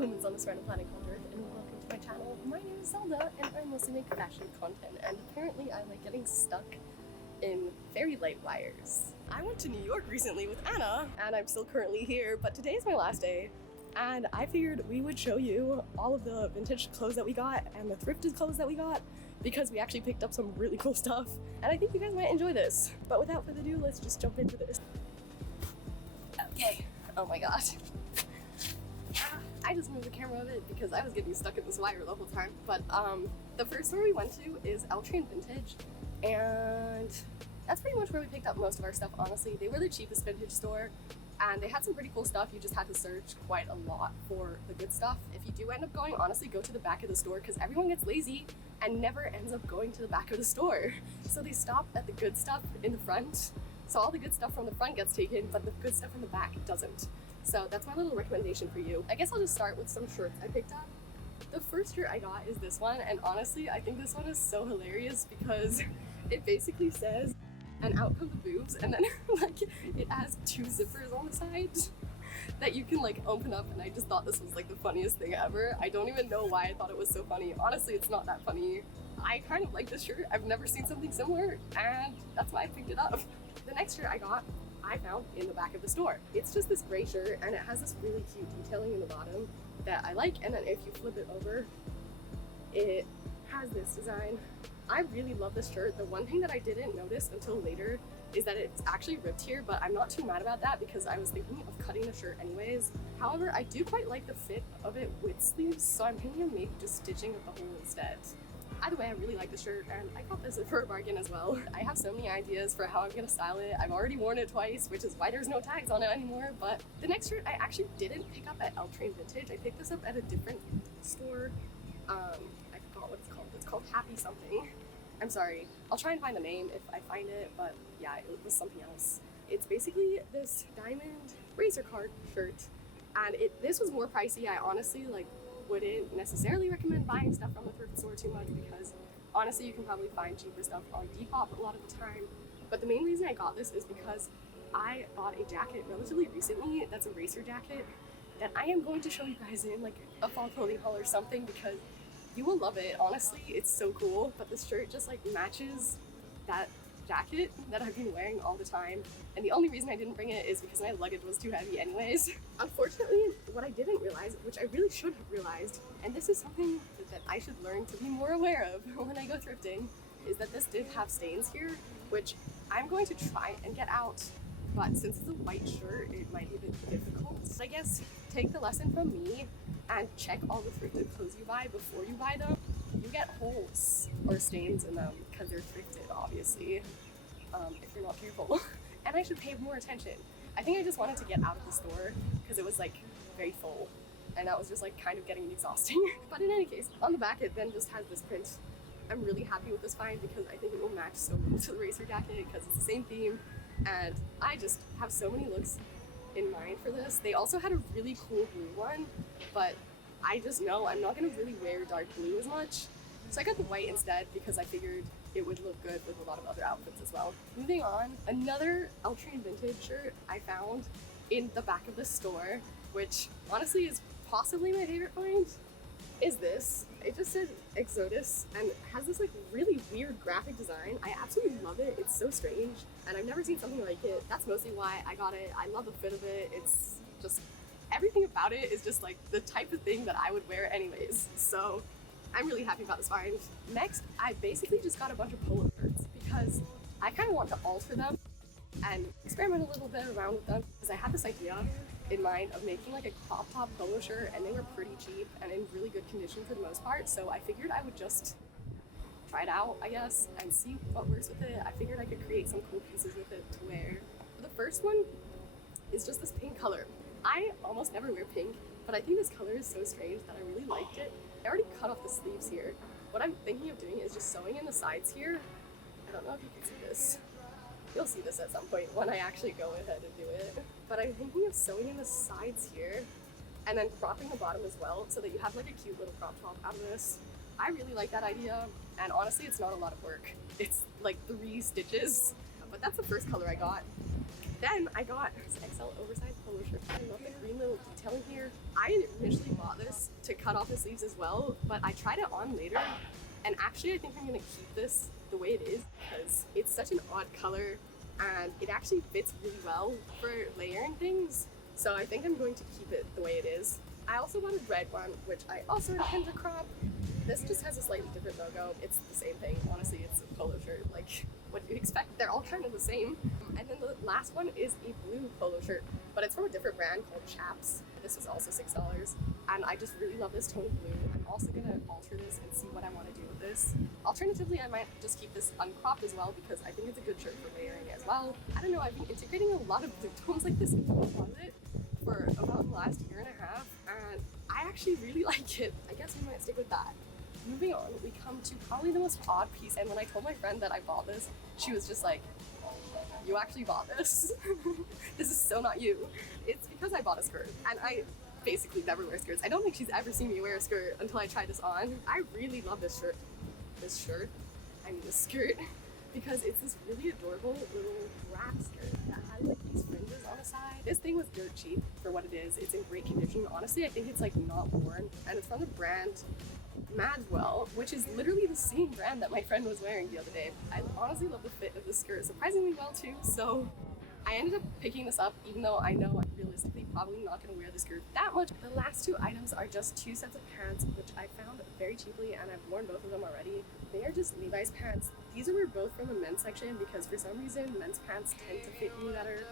humans on this random planet called Earth, and welcome to my channel. My name is Zelda, and I mostly make fashion content, and apparently I like getting stuck in very light wires. I went to New York recently with Anna, and I'm still currently here, but today is my last day, and I figured we would show you all of the vintage clothes that we got and the thrifted clothes that we got, because we actually picked up some really cool stuff, and I think you guys might enjoy this. But without further ado, let's just jump into this. Okay, oh my gosh. I just moved the camera a bit because I was getting stuck in this wire the whole time. But the first store we went to is L-Train Vintage, and that's pretty much where we picked up most of our stuff, honestly. They were the cheapest vintage store, and they had some pretty cool stuff. You just had to search quite a lot for the good stuff. If you do end up going, honestly, go to the back of the store, because everyone gets lazy and never ends up going to the back of the store. So they stop at the good stuff in the front. So all the good stuff from the front gets taken, but the good stuff from the back doesn't. So that's my little recommendation for you. I guess I'll just start with some shirts I picked up. The first shirt I got is this one, and honestly, I think this one is so hilarious because it basically says, and out come the boobs, and then like it has two zippers on the side that you can like open up, and I just thought this was like the funniest thing ever. I don't even know why I thought it was so funny. Honestly, it's not that funny. I kind of like this shirt. I've never seen something similar, and that's why I picked it up. The next shirt I got, I found in the back of the store. It's just this gray shirt, and it has this really cute detailing in the bottom that I like, and then if you flip it over, it has this design. I really love this shirt. The one thing that I didn't notice until later is that it's actually ripped here, but I'm not too mad about that because I was thinking of cutting the shirt anyways. However, I do quite like the fit of it with sleeves, so I'm thinking of maybe just stitching up the hole instead. Either way, I really like the shirt, and I got this for a bargain as well. I have so many ideas for how I'm gonna style it. I've already worn it twice, which is why there's no tags on it anymore. But the next shirt I actually didn't pick up at L-Train Vintage. I picked this up at a different store. I forgot what it's called. It's called Happy something. I'm sorry. I'll try and find the name if I find it, but yeah, it was something else. It's basically this diamond racer card shirt, and this was more pricey. I honestly wouldn't necessarily recommend buying stuff from the thrift store too much because honestly you can probably find cheaper stuff on Depop a lot of the time. But the main reason I got this is because I bought a jacket relatively recently that's a racer jacket that I am going to show you guys in like a fall clothing haul or something, because you will love it. Honestly, it's so cool. But this shirt just like matches that jacket that I've been wearing all the time, and the only reason I didn't bring it is because my luggage was too heavy anyways. Unfortunately, what I didn't realize, which I really should have realized, and this is something that I should learn to be more aware of when I go thrifting, is that this did have stains here, which I'm going to try and get out, but since it's a white shirt, it might be a bit difficult. So I guess take the lesson from me and check all the thrifted clothes you buy before you buy them. You get holes or stains in them because they're thrifted, obviously, if you're not careful. And I should pay more attention. I think I just wanted to get out of the store because it was like very full, and that was just like kind of getting exhausting. But in any case, on the back it then just has this print. I'm really happy with this find because I think it will match so well to the racer jacket because it's the same theme, and I just have so many looks in mind for this. They also had a really cool blue one, but I just know I'm not gonna really wear dark blue as much. So I got the white instead because I figured it would look good with a lot of other outfits as well. Moving on, another L-Train Vintage shirt I found in the back of the store, which honestly is possibly my favorite find, is this. It just said Exodus and has this like really weird graphic design. I absolutely love it. It's so strange, and I've never seen something like it. That's mostly why I got it. I love the fit of it. It's just, everything about it is just like the type of thing that I would wear anyways. So I'm really happy about this find. Next, I basically just got a bunch of polo shirts because I kind of want to alter them and experiment a little bit around with them, because I had this idea in mind of making like a crop top polo shirt, and they were pretty cheap and in really good condition for the most part. So I figured I would just try it out, I guess, and see what works with it. I figured I could create some cool pieces with it to wear. The first one is just this pink color. I almost never wear pink, but I think this color is so strange that I really liked it. I already cut off the sleeves here. What I'm thinking of doing is just sewing in the sides here. I don't know if you can see this. You'll see this at some point when I actually go ahead and do it. But I'm thinking of sewing in the sides here and then cropping the bottom as well so that you have like a cute little crop top out of this. I really like that idea, and honestly it's not a lot of work. It's like 3 stitches, but that's the first color I got. Then I got this XL oversized polo shirt. I love the green little detailing here. I initially bought this to cut off the sleeves as well, but I tried it on later, and actually I think I'm gonna keep this the way it is because it's such an odd color and it actually fits really well for layering things. So I think I'm going to keep it the way it is. I also bought a red one, which I also intend to crop. This just has a slightly different logo. It's the same thing. Honestly, it's a polo shirt. Like, what do you expect? They're all kind of the same. And then the last one is a blue polo shirt, but it's from a different brand called Chaps. This was also $6, and I just really love this tone of blue. I'm also gonna alter this and see what I want to do with this. Alternatively, I might just keep this uncropped as well because I think it's a good shirt for layering as well. I don't know, I've been integrating a lot of blue tones like this into my closet for about the last year and a half, and I actually really like it. I guess we might stick with that. Moving on, we come to probably the most odd piece, and when I told my friend that I bought this, she was just like, you actually bought this? This is so not you. It's because I bought a skirt, and I basically never wear skirts. I don't think she's ever seen me wear a skirt until I tried this on. I really love this shirt. This skirt, because it's this really adorable little wrap skirt that has like these fringes on the side. This thing was dirt cheap for what it is. It's in great condition. Honestly, I think it's like not worn, and it's from the brand Madwell, which is literally the same brand that my friend was wearing the other day. I honestly love the fit of this skirt surprisingly well too, so I ended up picking this up even though I know I'm realistically probably not going to wear the skirt that much. The last two items are just two sets of pants, which I found very cheaply, and I've worn both of them already. They are just Levi's pants. These were both from the men's section because for some reason men's pants tend to fit me better,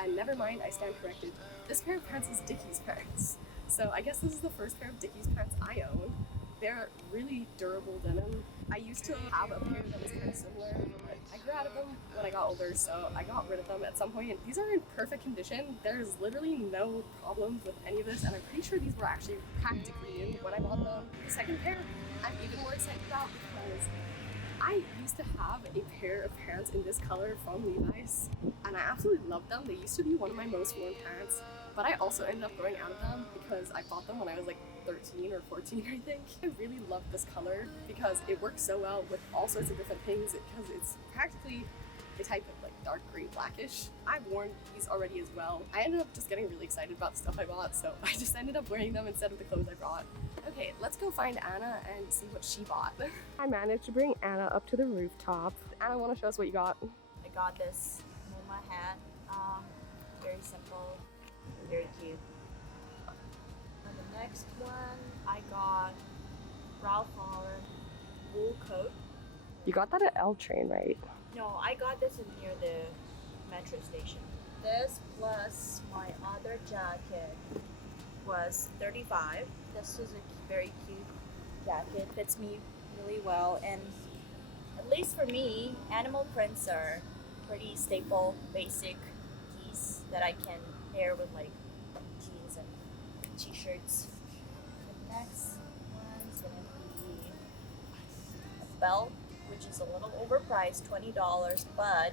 and never mind, I stand corrected. This pair of pants is Dickies pants, so I guess this is the first pair of Dickies pants I own. They're really durable denim. I used to have a pair that was kind of similar, but I grew out of them when I got older, so I got rid of them at some point. These are in perfect condition. There's literally no problems with any of this, and I'm pretty sure these were actually practically new when I bought them. The second pair I'm even more excited about because I used to have a pair of pants in this color from Levi's, and I absolutely loved them. They used to be one of my most worn pants, but I also ended up growing out of them because I bought them when I was like 13 or 14, I think. I really love this color because it works so well with all sorts of different things because it's practically a type of like dark gray blackish. I've worn these already as well. I ended up just getting really excited about the stuff I bought, so I just ended up wearing them instead of the clothes I brought. Okay, let's go find Anna and see what she bought. I managed to bring Anna up to the rooftop. Anna, want to show us what you got? I got this MoMA hat. Very simple, very cute. And the next one, I got Ralph Lauren wool coat. You got that at L Train, right? No, I got this in near the metro station. This plus my other jacket was $35. This is a very cute jacket. Fits me really well, and at least for me, animal prints are pretty staple, basic piece that I can pair with like jeans and t-shirts. The next one's gonna be a belt, which is a little overpriced, $20, but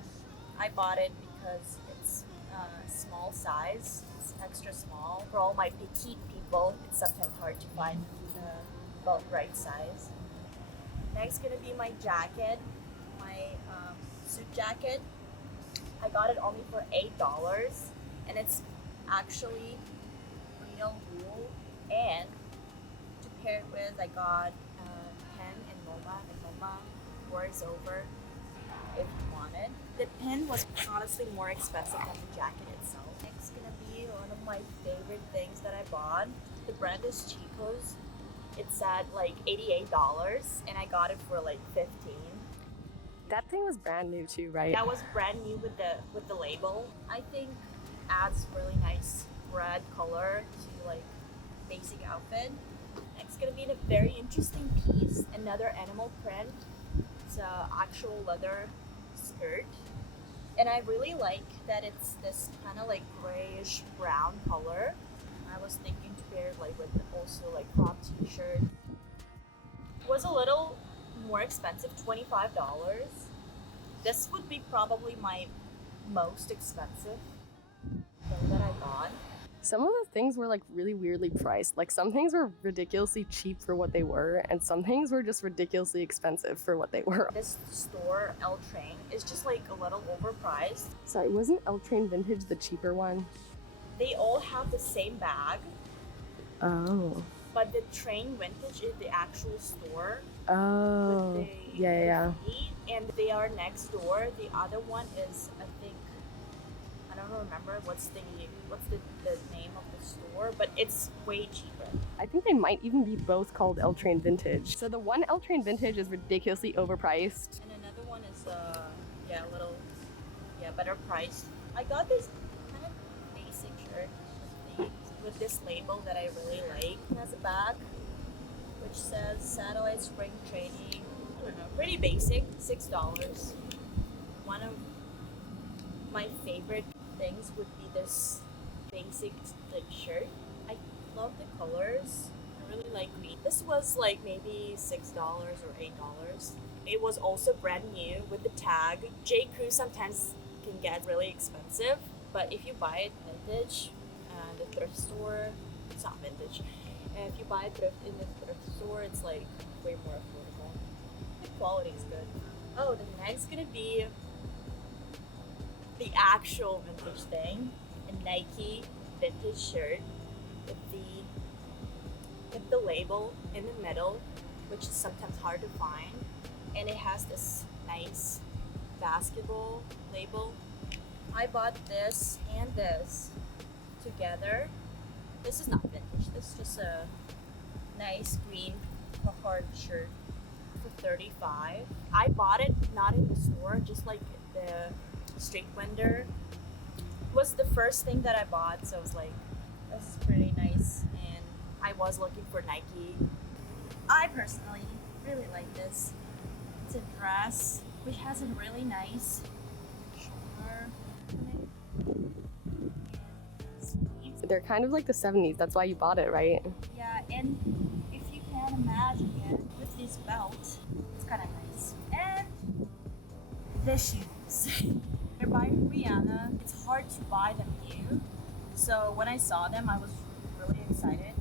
I bought it because it's small size. It's extra small. For all my petite people, it's sometimes hard to find the belt right size. Next gonna be my jacket, my suit jacket. I got it only for $8, and it's actually real wool. And to pair it with, I got pen and MoMA, and MoMA wears over if you want it. The pen was honestly more expensive than the jacket itself. Next gonna be one of my favorite things that I bought. The brand is Chico's. It's at like $88, and I got it for like $15. That thing was brand new too, right? That was brand new with the label. I think adds really nice red color to like basic outfit. Next gonna be a very interesting piece, another animal print. It's a actual leather skirt, and I really like that it's this kind of like grayish brown color. I was thinking to pair it like with also like crop t-shirt. It was a little more expensive, $25. This would be probably my most expensive thing that I bought. Some of the things were like really weirdly priced. Like some things were ridiculously cheap for what they were, and some things were just ridiculously expensive for what they were. This store, L Train, is just like a little overpriced. Sorry, wasn't L Train Vintage the cheaper one? They all have the same bag. Oh. but the Train Vintage is the actual store. Oh, With the yeah. graffiti, and they are next door. The other one is, I think, I don't remember what's the name of the store, but it's way cheaper. I think they might even be both called L Train Vintage. So the one L Train Vintage is ridiculously overpriced. And another one is a little better priced. I got this kind of basic shirt with this label that I really like. It has a bag which says Satellite Spring Training. I don't know, pretty basic, $6. One of my favorite things would be this basic like shirt. I love the colors. I really like green. This was like maybe $6 or $8. It was also brand new with the tag. J. Crew sometimes can get really expensive, but if you buy it vintage, the thrift store, it's not vintage. And if you buy thrift in the thrift store, it's like way more affordable. The quality is good. Oh, the next gonna be the actual vintage thing, a Nike vintage shirt with the label in the middle, which is sometimes hard to find, and it has this nice basketball label. I bought this and this together. This is not vintage. This is just a nice green carhartt shirt for $35. I bought it not in the store, just like the street vendor. It was the first thing that I bought, so I was like, this is pretty nice, and I was looking for Nike. I personally really like this. It's a dress which has a really nice shoulder on it. Sleeves. They're kind of like the 70s, that's why you bought it, right? Yeah, and if you can imagine it with this belt, it's kind of nice. And the shoes. They're by Rihanna. It's hard to buy them new, so when I saw them, I was really excited.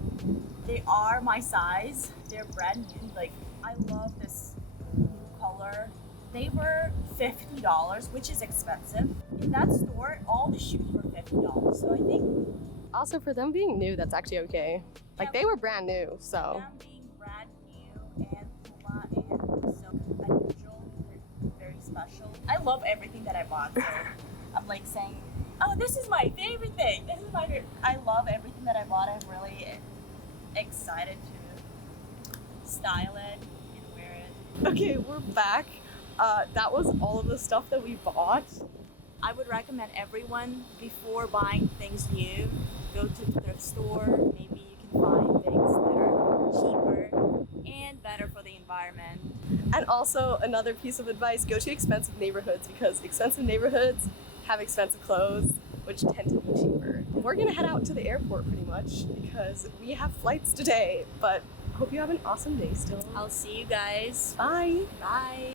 They are my size. They're brand new. Like, I love this blue color. They were $50, which is expensive. In that store, all the shoes were $50. So I think Also, for them being new, that's actually okay. Like, they were brand new, so. them being brand new and Puma and Silk unusual, they're very special. I love everything that I bought. So I'm like saying, oh, this is my favorite thing. This is my favorite. I love everything that I bought. I'm really excited to style it and wear it. Okay, we're back. That was all of the stuff that we bought. I would recommend everyone, before buying things new, go to the thrift store. Maybe you can find things that are cheaper and better for the environment. And also, another piece of advice, go to expensive neighborhoods, because expensive neighborhoods have expensive clothes, which tend to be cheaper. We're gonna head out to the airport pretty much because we have flights today, but hope you have an awesome day still. I'll see you guys. Bye. Bye.